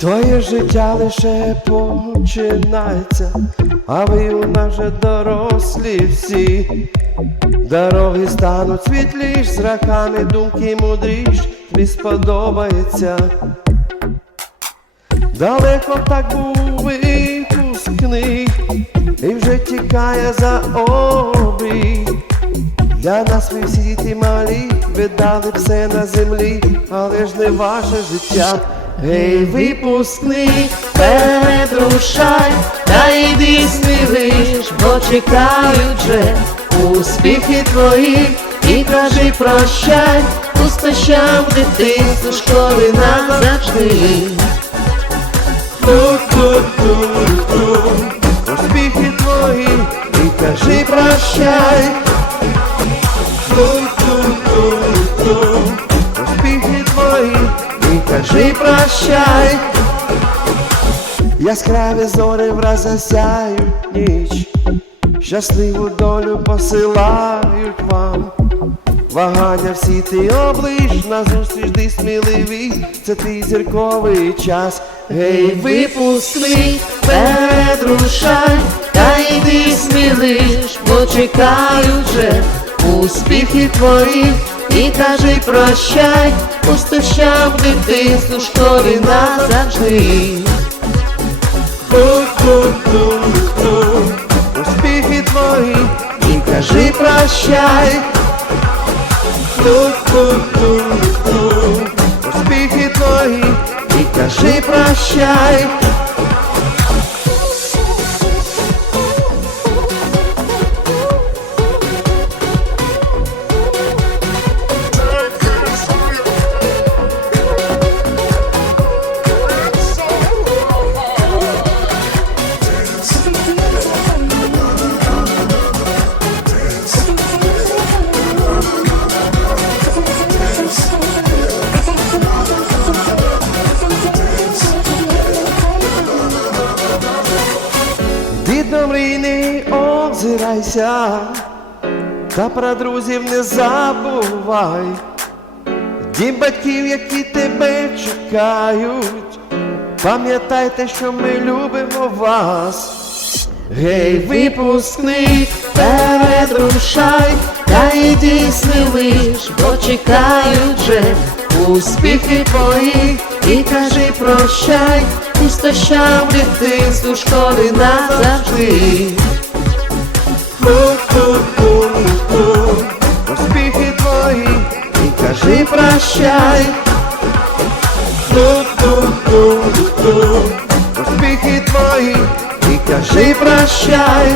Твоє життя лише починається, а ви у нас вже дорослі всі. Дороги стануть світліш, зраками думки мудріш, тобі сподобається. Далеко так був випускний, і вже тікає за обрій. Для нас ви всі діти малі, ви дали все на землі, але ж не ваше життя. Гей, випускник, Передрушай, та йди смілиш, бо чекають же успіхи твої, і кажи прощай, успішам дитинству школи назавжди. успіхи твої, і кажи прощай. Кажи прощай. Яскраві зорі враз засяють ніч, щасливу долю посилають вам. Вагання всі ти облиш, назустріч ти сміливий, це твій зірковий час. Гей, Випускник, передрушай, та йди смілиш, бо чекають же успіхи твої, і кажи прощай, пустощам дитинству школи назавжди. Ту-ту-ту-ту, успіхи твої, і кажи прощай. Ту-ту-ту-ту, успіхи твої, і кажи прощай. Дідно мрійний озирайся, та про друзів не забувай. Дім батьків, які тебе чекають, пам'ятайте, що ми любимо вас. Гей, Випускник, передрушай, та йди смілиш, бо чекають же успіхи твої, і кажи прощай, пустощам дитинству школи назавжди. Ту-ту-ту-ту, успіхи твої, і кажи прощай. Ту-ту-ту-ту, успіхи твої, і кажи прощай.